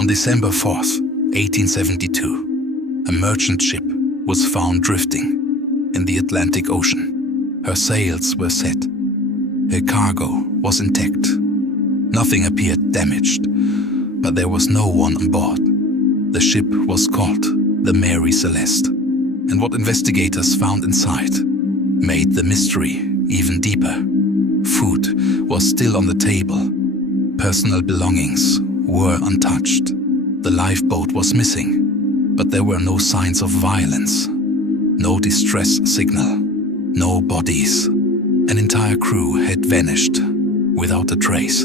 On December 4th, 1872, a merchant ship was found drifting in the Atlantic Ocean. Her sails were set. Her cargo was intact. Nothing appeared damaged, but there was no one on board. The ship was called the Mary Celeste, and what investigators found inside made the mystery even deeper. Food was still on the table. Personal belongings were untouched. The lifeboat was missing, but there were no signs of violence. No distress signal, no bodies. An entire crew had vanished without a trace.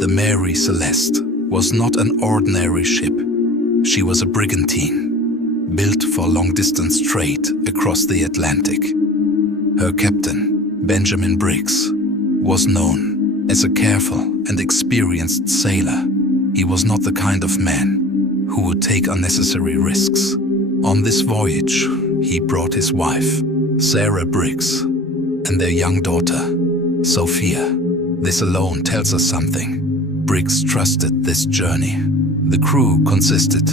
The Mary Celeste was not an ordinary ship. She was a brigantine, built for long-distance trade across the Atlantic. Her captain, Benjamin Briggs, was known as a careful and experienced sailor. He was not the kind of man who would take unnecessary risks. On this voyage, he brought his wife, Sarah Briggs, and their young daughter, Sophia. This alone tells us something. Briggs trusted this journey. The crew consisted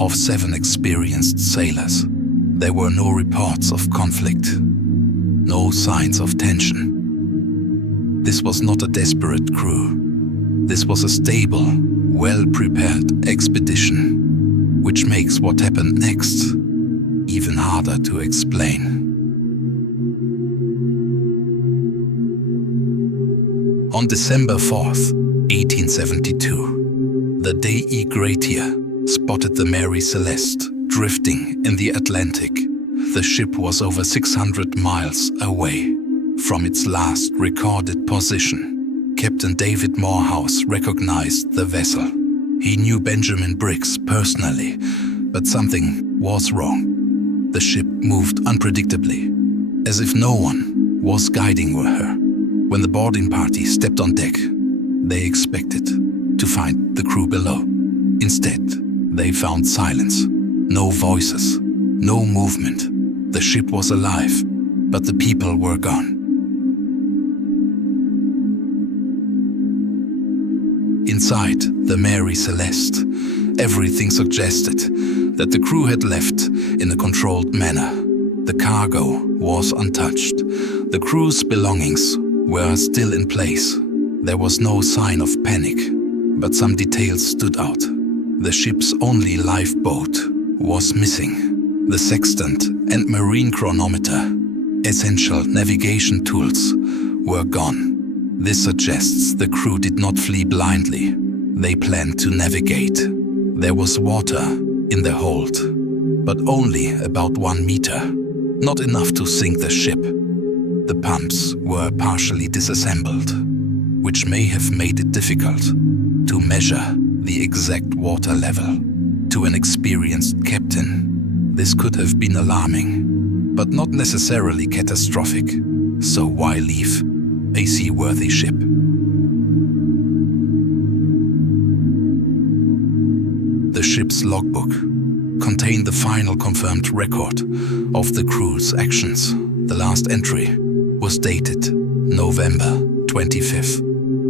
of 7 experienced sailors. There were no reports of conflict, no signs of tension. This was not a desperate crew. This was a stable, well-prepared expedition, which makes what happened next even harder to explain. On December 4th, 1872, the Dei Gratia spotted the Mary Celeste drifting in the Atlantic. The ship was over 600 miles away from its last recorded position. Captain David Morehouse recognized the vessel. He knew Benjamin Briggs personally, but something was wrong. The ship moved unpredictably, as if no one was guiding her. When the boarding party stepped on deck, they expected to find the crew below. Instead, they found silence, no voices, no movement. The ship was alive, but the people were gone. Inside the Mary Celeste, everything suggested that the crew had left in a controlled manner. The cargo was untouched. The crew's belongings were still in place. There was no sign of panic, but some details stood out. The ship's only lifeboat was missing. The sextant and marine chronometer, essential navigation tools, were gone. This suggests the crew did not flee blindly. They planned to navigate. There was water in the hold, but only about 1 meter, not enough to sink the ship. The pumps were partially disassembled, which may have made it difficult to measure the exact water level. To an experienced captain, this could have been alarming, but not necessarily catastrophic. So why leave a seaworthy ship? The ship's logbook contained the final confirmed record of the crew's actions. The last entry was dated November 25th.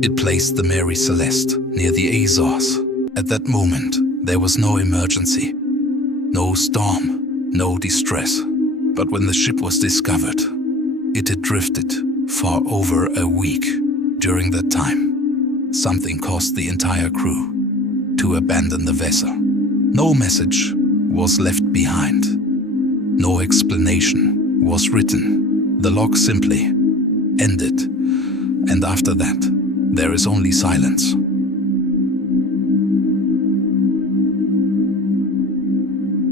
It placed the Mary Celeste near the Azores. At that moment, there was no emergency, no storm, no distress. But when the ship was discovered, it had drifted for over a week. During that time, something caused the entire crew to abandon the vessel. No message was left behind. No explanation was written. The log simply ended, and after that, there is only silence.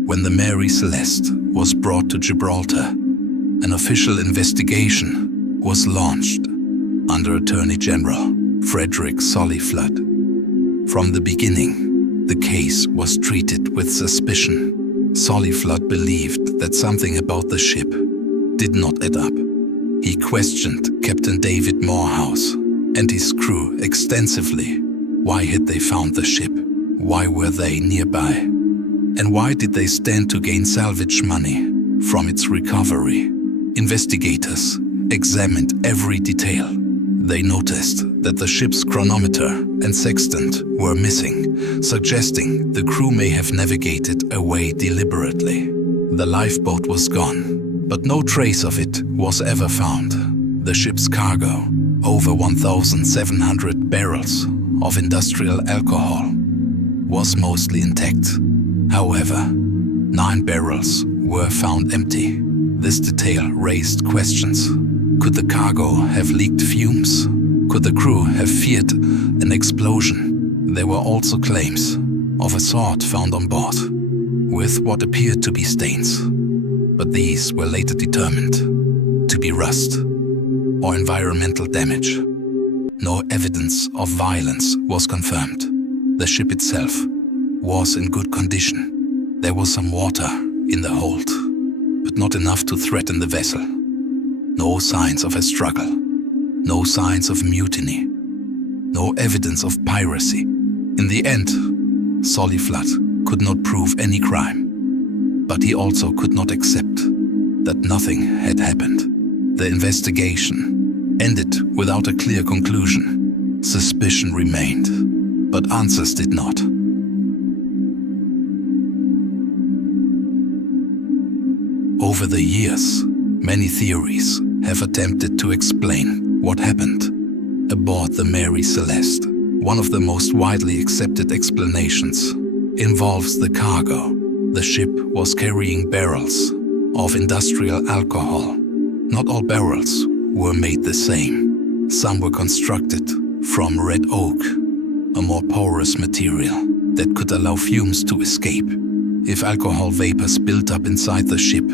When the Mary Celeste was brought to Gibraltar, an official investigation was launched under Attorney General Frederick Sollyflood. From the beginning, the case was treated with suspicion. Sollyflood believed that something about the ship did not add up. He questioned Captain David Morehouse and his crew extensively. Why had they found the ship? Why were they nearby? And why did they stand to gain salvage money from its recovery? Investigators examined every detail. They noticed that the ship's chronometer and sextant were missing, suggesting the crew may have navigated away deliberately. The lifeboat was gone, but no trace of it was ever found. The ship's cargo, over 1,700 barrels of industrial alcohol, was mostly intact. However, 9 barrels were found empty. This detail raised questions. Could the cargo have leaked fumes? Could the crew have feared an explosion? There were also claims of a sword found on board, with what appeared to be stains. But these were later determined to be rust or environmental damage. No evidence of violence was confirmed. The ship itself was in good condition. There was some water in the hold, but not enough to threaten the vessel. No signs of a struggle, no signs of mutiny, no evidence of piracy. In the end, Soliflat could not prove any crime, but he also could not accept that nothing had happened. The investigation ended without a clear conclusion. Suspicion remained, but answers did not. Over the years, many theories have attempted to explain what happened aboard the Mary Celeste. One of the most widely accepted explanations involves the cargo. The ship was carrying barrels of industrial alcohol. Not all barrels were made the same. Some were constructed from red oak, a more porous material that could allow fumes to escape. If alcohol vapors built up inside the ship,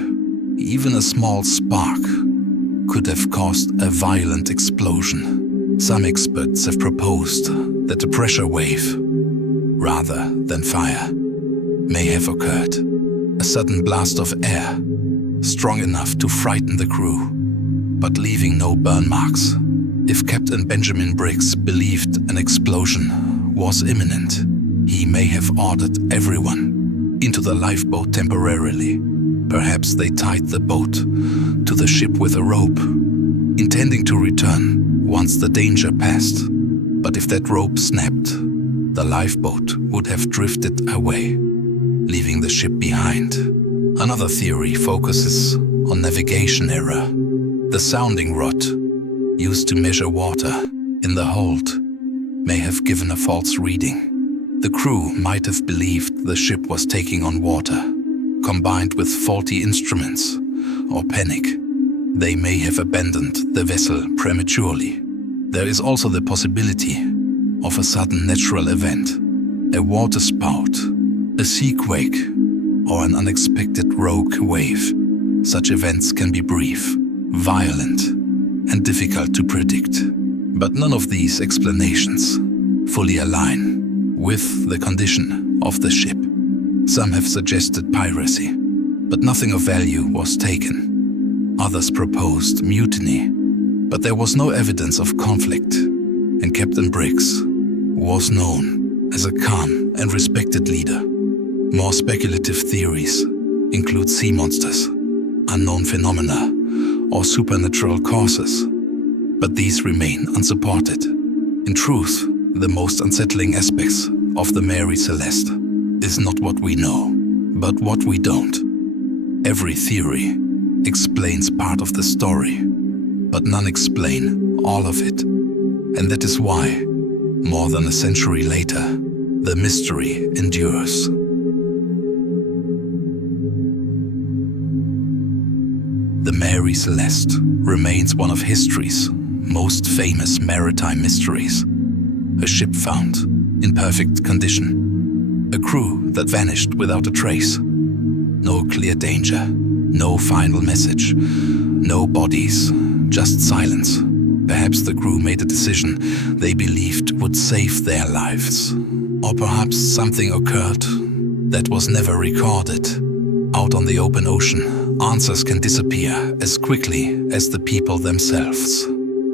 even a small spark could have caused a violent explosion. Some experts have proposed that a pressure wave, rather than fire, may have occurred. A sudden blast of air, strong enough to frighten the crew, but leaving no burn marks. If Captain Benjamin Briggs believed an explosion was imminent, he may have ordered everyone into the lifeboat temporarily. Perhaps they tied the boat to the ship with a rope, intending to return once the danger passed. But if that rope snapped, the lifeboat would have drifted away, leaving the ship behind. Another theory focuses on navigation error. The sounding rod used to measure water in the hold may have given a false reading. The crew might have believed the ship was taking on water. Combined with faulty instruments or panic, they may have abandoned the vessel prematurely. There is also the possibility of a sudden natural event, a water spout, a seaquake, or an unexpected rogue wave. Such events can be brief, violent, and difficult to predict. But none of these explanations fully align with the condition of the ship. Some have suggested piracy, but nothing of value was taken. Others proposed mutiny, but there was no evidence of conflict, and Captain Briggs was known as a calm and respected leader. More speculative theories include sea monsters, unknown phenomena, or supernatural causes, but these remain unsupported. In truth, the most unsettling aspects of the Mary Celeste is not what we know, but what we don't. Every theory explains part of the story, but none explain all of it. And that is why, more than a century later, the mystery endures. The Mary Celeste remains one of history's most famous maritime mysteries. A ship found in perfect condition. A crew that vanished without a trace. No clear danger, no final message, no bodies, just silence. Perhaps the crew made a decision they believed would save their lives. Or perhaps something occurred that was never recorded. Out on the open ocean, answers can disappear as quickly as the people themselves.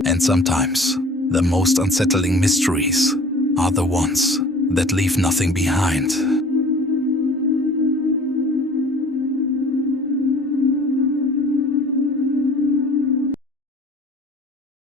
And sometimes, the most unsettling mysteries are the ones that leave nothing behind.